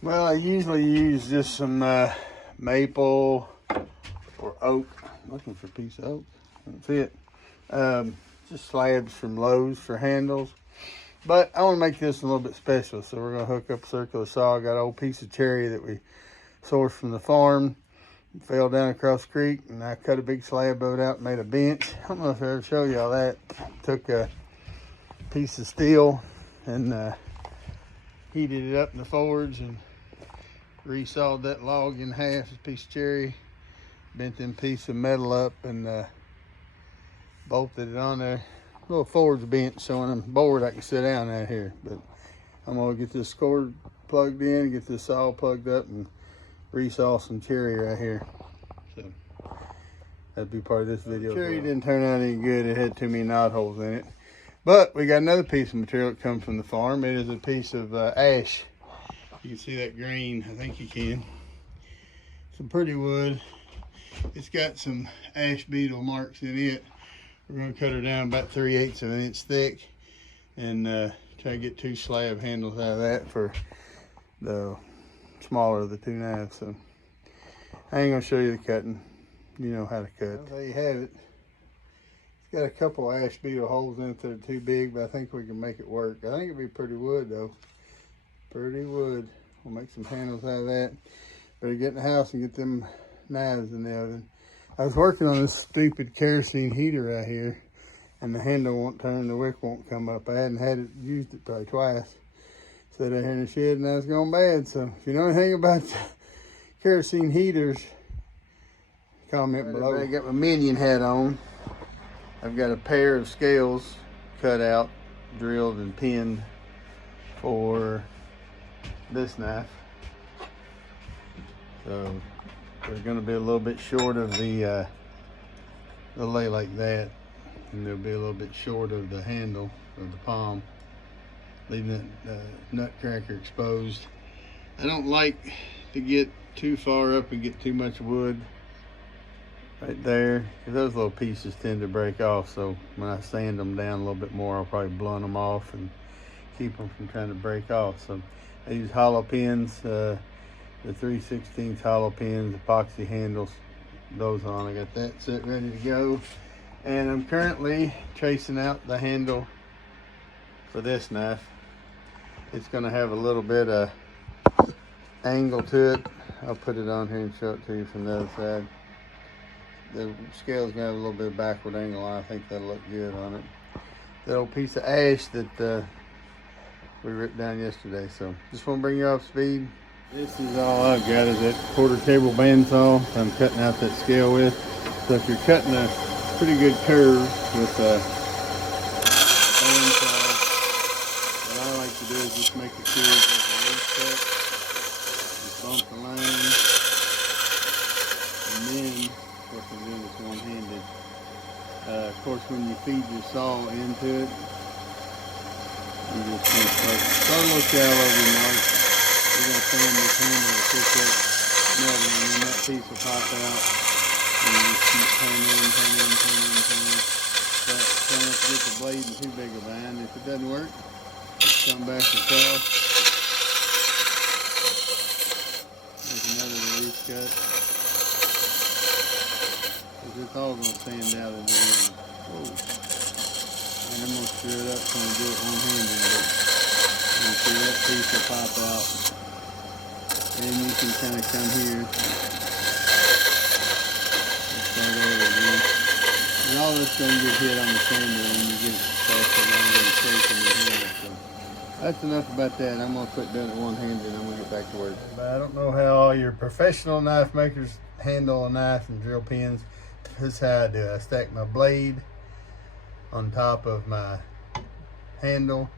Well, I usually use just some maple or oak. I'm looking for a piece of oak. That's it. Just slabs from Lowe's for handles. But I want to make this a little bit special, so we're going to hook up circular saw. I got an old piece of cherry that we sourced from the farm. It fell down across the creek, and I cut a big slab of it out and made a bench. I don't know if I ever show y'all that. Took a piece of steel and heated it up in the forge and resawed that log in half, a piece of cherry, bent them piece of metal up and bolted it on there. Little forge bench showing them board I can sit down out here. But I'm gonna get this cord plugged in, get this saw plugged up, and resaw some cherry right here. So that'd be part of this video. Cherry didn't turn out any good. It had too many knot holes in it. But we got another piece of material that comes from the farm. It is a piece of ash. You can see that green, I think you can. Some pretty wood. It's got some ash beetle marks in it. We're gonna cut her down about 3/8 of an inch thick and try to get 2 slab handles out of that for the smaller of the 2 knives. So I ain't gonna show you the cutting. You know how to cut. Well, there you have it. It's got a couple ash beetle holes in it that are too big, but I think we can make it work. I think it'd be pretty wood though. Pretty wood. We'll make some handles out of that. Better get in the house and get them knives in the oven. I was working on this stupid kerosene heater right here, and the handle won't turn, the wick won't come up. I hadn't had it, used it probably twice. Sat out here in the shed and I was going bad. So if you know anything about kerosene heaters, comment below. I got my minion hat on. I've got a pair of scales cut out, drilled and pinned for this knife. So they're going to be a little bit short of the they'll lay like that, and they'll be a little bit short of the handle of the palm, leaving that nutcracker exposed. I don't like to get too far up and get too much wood right there, because those little pieces tend to break off. So when I sand them down a little bit more, I'll probably blunt them off and keep them from trying to break off. So I use hollow pins, the 3/16 hollow pins, epoxy handles, those on. I got that set ready to go, and I'm currently tracing out the handle for this knife. It's going to have a little bit of angle to it. I'll put it on here and show it to you from the other side. The scale's going to have a little bit of backward angle on it. I think that'll look good on it. That old piece of ash that we ripped down yesterday. So just want to bring you up to speed. This is all I've got is that quarter table bandsaw I'm cutting out that scale with. So if you're cutting a pretty good curve with a bandsaw, what I like to do is just make a curve with a loose cut, just bump the line, and then, of course I'm doing this one-handed. Of course when you feed your saw into it, you just kind of start a little shallow over your mark. You're going to fan this handle to push that metal, and then that piece will pop out. And you just keep turning. But try not to get the blade in too big a bind. If it doesn't work, just come back across. Make another release cut. Because it's all going to stand out in the end. Whoa. And I'm going to screw it up trying to do it one-handed. But you can see that piece will pop out. And you can kind of come here and start over again. And all this is going to get hit on the sander when you get it past the line and shaking the handle. So that's enough about that. I'm going to quit doing it one-handed and I'm going to get back to work. But I don't know how all your professional knife makers handle a knife and drill pins. This is how I do it. I stack my blade on top of my handle,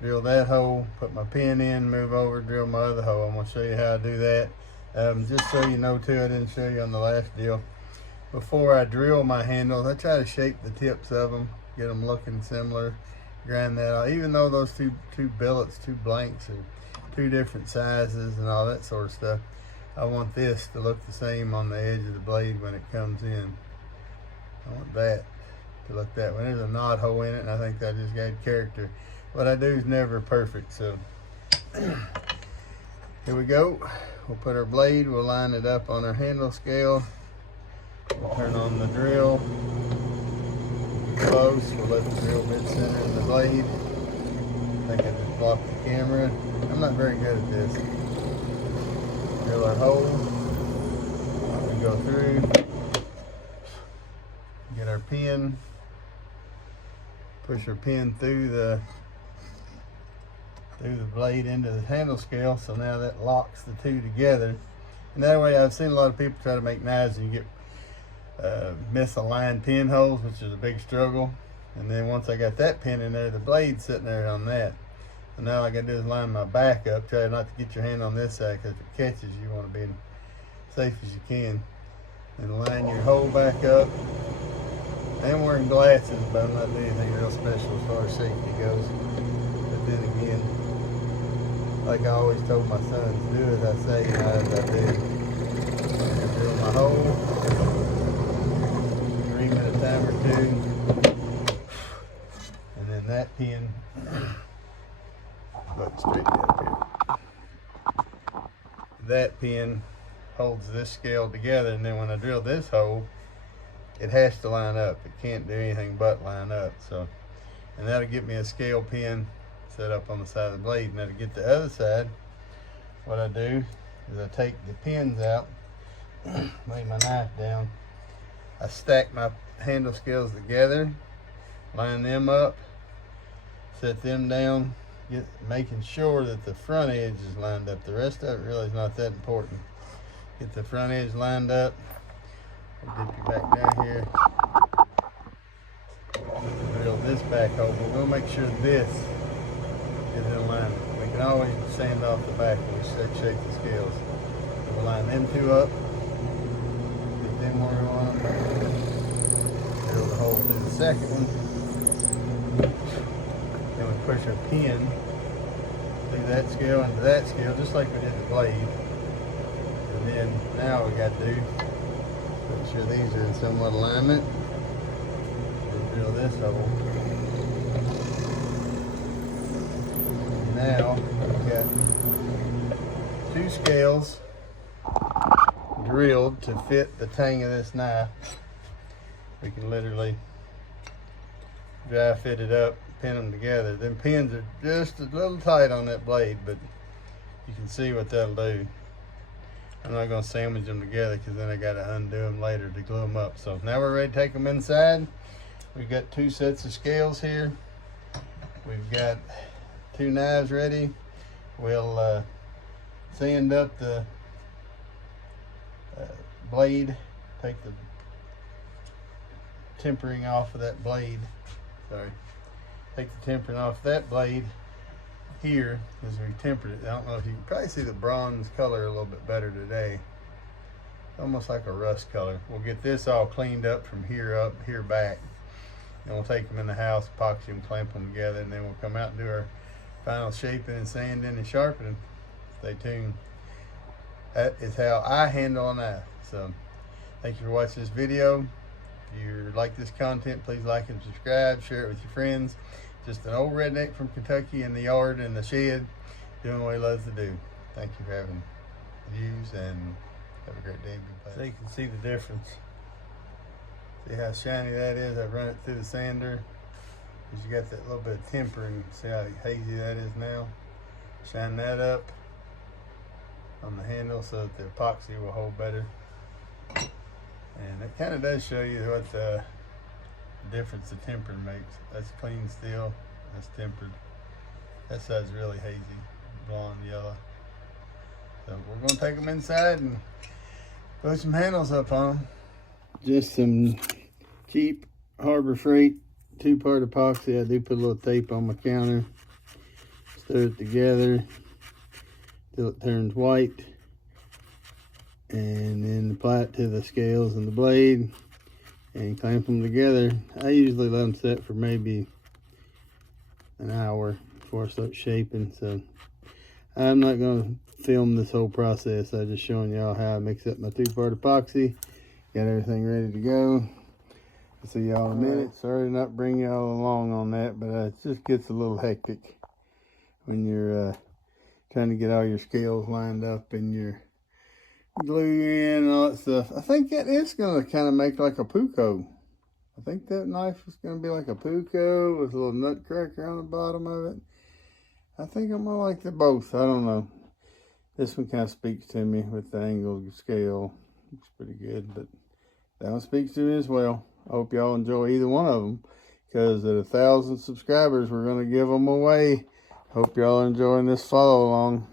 drill that hole, put my pin in, move over, drill my other hole. I'm going to show you how I do that. Just so you know too, I didn't show you on the last deal. Before I drill my handles, I try to shape the tips of them, get them looking similar, grind that out. Even though those two billets, 2 blanks are 2 different sizes and all that sort of stuff, I want this to look the same on the edge of the blade when it comes in. I want that to look that way. There's a knot hole in it, and I think that just gave character. What I do is never perfect, so Here we go. We'll put our blade, we'll line it up on our handle scale. We'll turn on the drill. Close, we'll let the drill bit center in the blade. I think I just blocked the camera. I'm not very good at this. Drill our hole. We go through. Get our pin. Push our pin through the blade into the handle scale, so now that locks the two together. And that way, I've seen a lot of people try to make knives and you get misaligned pin holes, which is a big struggle. And then once I got that pin in there, the blade's sitting there on that. So now all I gotta do is line my back up. Try not to get your hand on this side, because if it catches, you want to be as safe as you can. And line your hole back up. I'm wearing glasses, but I'm not doing anything real special as far as safety goes. But then again, like I always told my sons, do as I say, not as I do. I drill my hole, scream at a time or two, and then that pin, look straight up here. That pin holds this scale together, and then when I drill this hole, it has to line up. It can't do anything but line up. So, and that'll get me a scale pin set up on the side of the blade. Now to get the other side, what I do is I take the pins out, lay my knife down, I stack my handle scales together, line them up, set them down, making sure that the front edge is lined up. The rest of it really is not that important. Get the front edge lined up. I'll dip you back down here. Drill this back hole. We're going to make sure this is in alignment. We can always sand off the back when we shake the scales. We'll line them two up. Get them where we want them. Drill the hole through the second one. Then we push our pin through that scale into that scale, just like we did the blade. And then now we got to do, make sure these are in somewhat alignment. And drill this hole. Now we've got two scales drilled to fit the tang of this knife. We can literally dry fit it up, pin them together. Them pins are just a little tight on that blade, but you can see what that'll do. I'm not going to sandwich them together because then I got to undo them later to glue them up. So now we're ready to take them inside. We've got two sets of scales here. We've got two knives ready. We'll sand up the blade, take the tempering off of that blade. Sorry. Take the tempering off that blade here as we tempered it. I don't know if you can probably see the bronze color a little bit better today. Almost like a rust color. We'll get this all cleaned up from here up, here back. And we'll take them in the house, epoxy them, clamp them together, and then we'll come out and do our final shaping and sanding and sharpening. Stay tuned. That is how I handle a knife. So thank you for watching this video. If you like this content, please like and subscribe, share it with your friends. Just an old redneck from Kentucky in the yard and the shed, doing what he loves to do. Thank you for having views, and have a great day. So you can see the difference. See how shiny that is? I've run it through the sander. Because you got that little bit of tempering. See how hazy that is now? Shine that up on the handle so that the epoxy will hold better. And it kind of does show you what the difference the tempering makes. That's clean steel, that's tempered. That side's really hazy, blonde, yellow. So we're gonna take them inside and put some handles up on them. Just some cheap Harbor Freight 2-part epoxy. I do put a little tape on my counter, stir it together till it turns white, and then apply it to the scales and the blade and clamp them together. I usually let them set for maybe an hour before I start shaping. So I'm not going to film this whole process. I'm just showing y'all how I mix up my 2-part epoxy. Got everything ready to go. I'll see y'all in a minute. Sorry to not bring y'all along on that, but it just gets a little hectic when you're trying to get all your scales lined up and your glue in and all that stuff. I think that is going to kind of make like a Puko. I think that knife is going to be like a Puko with a little nutcracker on the bottom of it. I think I'm going to like the both. I don't know. This one kind of speaks to me with the angled scale. Looks pretty good, but that one speaks to me as well. I hope y'all enjoy either one of them, because at 1,000 subscribers, we're going to give them away. Hope y'all are enjoying this follow along.